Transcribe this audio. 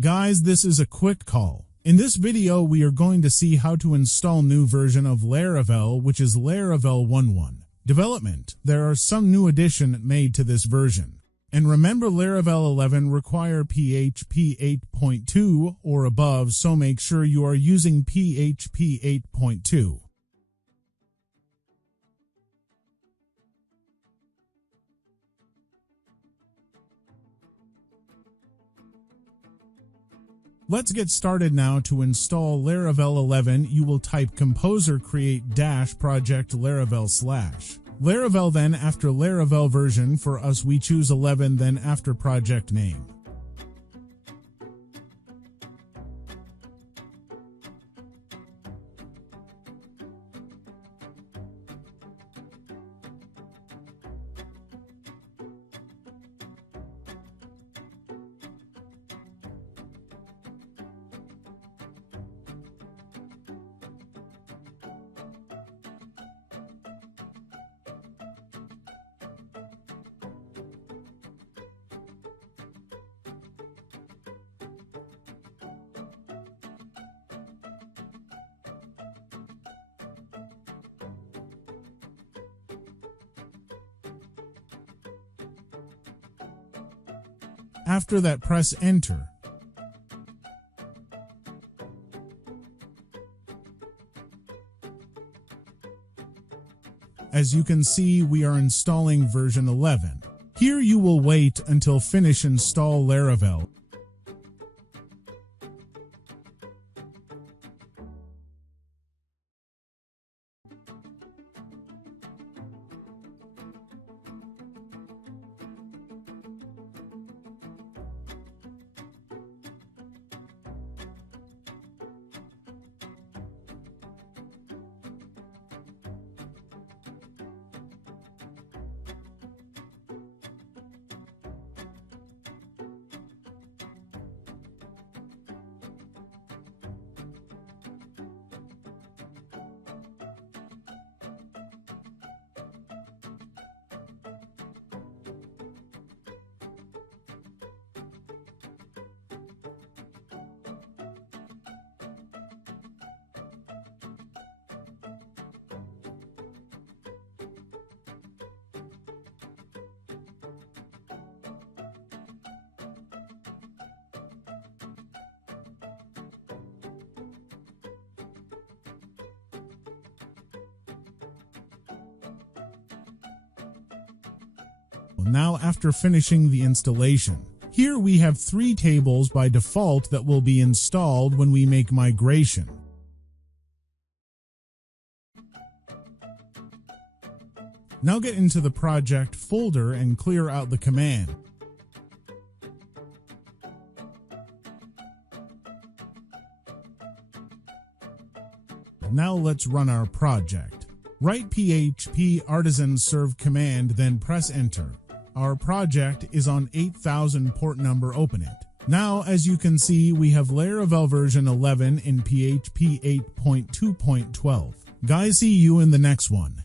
Guys, this is a quick call. In this video, we are going to see how to install new version of Laravel, which is Laravel 1.1. Development. There are some new addition made to this version. And remember, Laravel 11 require PHP 8.2 or above, so make sure you are using PHP 8.2. Let's get started now. To install Laravel 11, you will type composer create -project Laravel/. Laravel, then after Laravel version. For us, we choose 11, then after project name. After that, press enter. As you can see, we are installing version 11. Here you will wait until finish install Laravel. Now, after finishing the installation, here we have 3 tables by default that will be installed when we make migration. Now get into the project folder and clear out the command. Now let's run our project. Write PHP artisan serve command, then press enter. Our project is on 8000 port number. Open it. Now, as you can see, we have Laravel version 11 in PHP 8.2.12. Guys, see you in the next one.